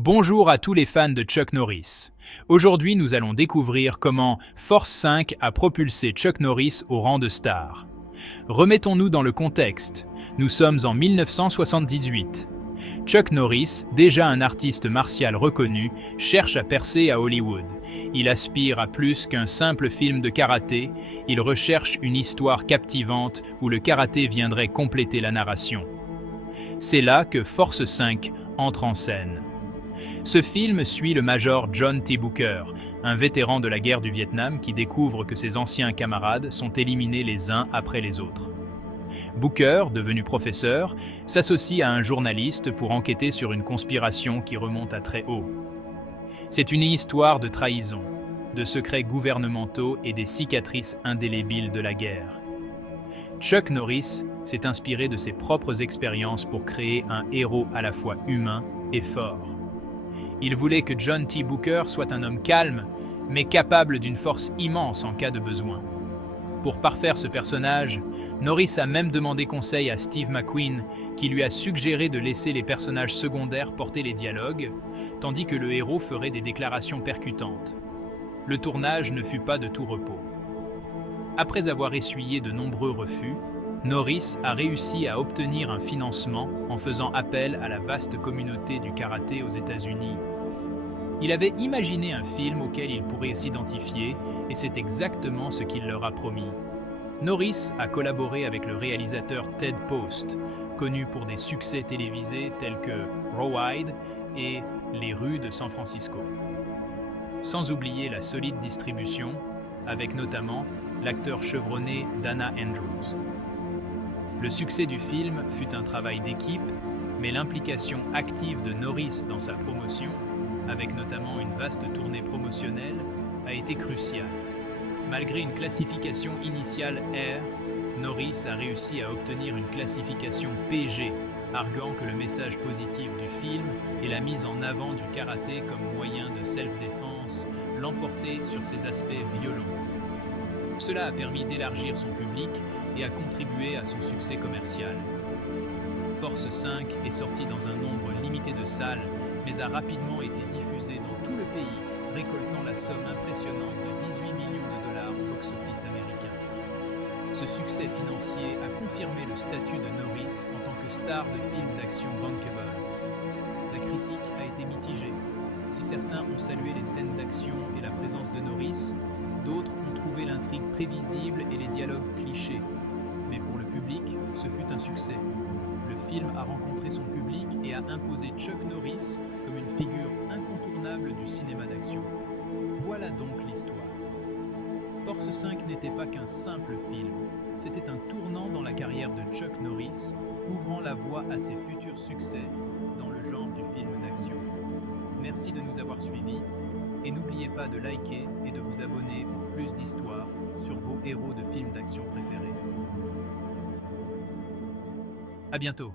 Bonjour à tous les fans de Chuck Norris. Aujourd'hui, nous allons découvrir comment Force 5 a propulsé Chuck Norris au rang de star. Remettons-nous dans le contexte. Nous sommes en 1978. Chuck Norris, déjà un artiste martial reconnu, cherche à percer à Hollywood. Il aspire à plus qu'un simple film de karaté, il recherche une histoire captivante où le karaté viendrait compléter la narration. C'est là que Force 5 entre en scène. Ce film suit le major John T. Booker, un vétéran de la guerre du Vietnam qui découvre que ses anciens camarades sont éliminés les uns après les autres. Booker, devenu professeur, s'associe à un journaliste pour enquêter sur une conspiration qui remonte à très haut. C'est une histoire de trahison, de secrets gouvernementaux et des cicatrices indélébiles de la guerre. Chuck Norris s'est inspiré de ses propres expériences pour créer un héros à la fois humain et fort. Il voulait que John T. Booker soit un homme calme, mais capable d'une force immense en cas de besoin. Pour parfaire ce personnage, Norris a même demandé conseil à Steve McQueen, qui lui a suggéré de laisser les personnages secondaires porter les dialogues, tandis que le héros ferait des déclarations percutantes. Le tournage ne fut pas de tout repos. Après avoir essuyé de nombreux refus, Norris a réussi à obtenir un financement en faisant appel à la vaste communauté du karaté aux États-Unis. Il avait imaginé un film auquel il pourrait s'identifier et c'est exactement ce qu'il leur a promis. Norris a collaboré avec le réalisateur Ted Post, connu pour des succès télévisés tels que Rawhide et Les rues de San Francisco. Sans oublier la solide distribution, avec notamment l'acteur chevronné Dana Andrews. Le succès du film fut un travail d'équipe, mais l'implication active de Norris dans sa promotion, avec notamment une vaste tournée promotionnelle, a été cruciale. Malgré une classification initiale R, Norris a réussi à obtenir une classification PG, arguant que le message positif du film et la mise en avant du karaté comme moyen de self-défense l'emportaient sur ses aspects violents. Cela a permis d'élargir son public et a contribué à son succès commercial. Force 5 est sorti dans un nombre limité de salles, mais a rapidement été diffusé dans tout le pays, récoltant la somme impressionnante de 18 millions de dollars au box-office américain. Ce succès financier a confirmé le statut de Norris en tant que star de films d'action bankable. La critique a été mitigée. Si certains ont salué les scènes d'action et la présence de Norris, d'autres ont trouvé l'intrigue prévisible et les dialogues clichés. Mais pour le public, ce fut un succès. Le film a rencontré son public et a imposé Chuck Norris comme une figure incontournable du cinéma d'action. Voilà donc l'histoire. Force 5 n'était pas qu'un simple film, c'était un tournant dans la carrière de Chuck Norris, ouvrant la voie à ses futurs succès dans le genre du film d'action. Merci de nous avoir suivis. Et n'oubliez pas de liker et de vous abonner pour plus d'histoires sur vos héros de films d'action préférés. À bientôt!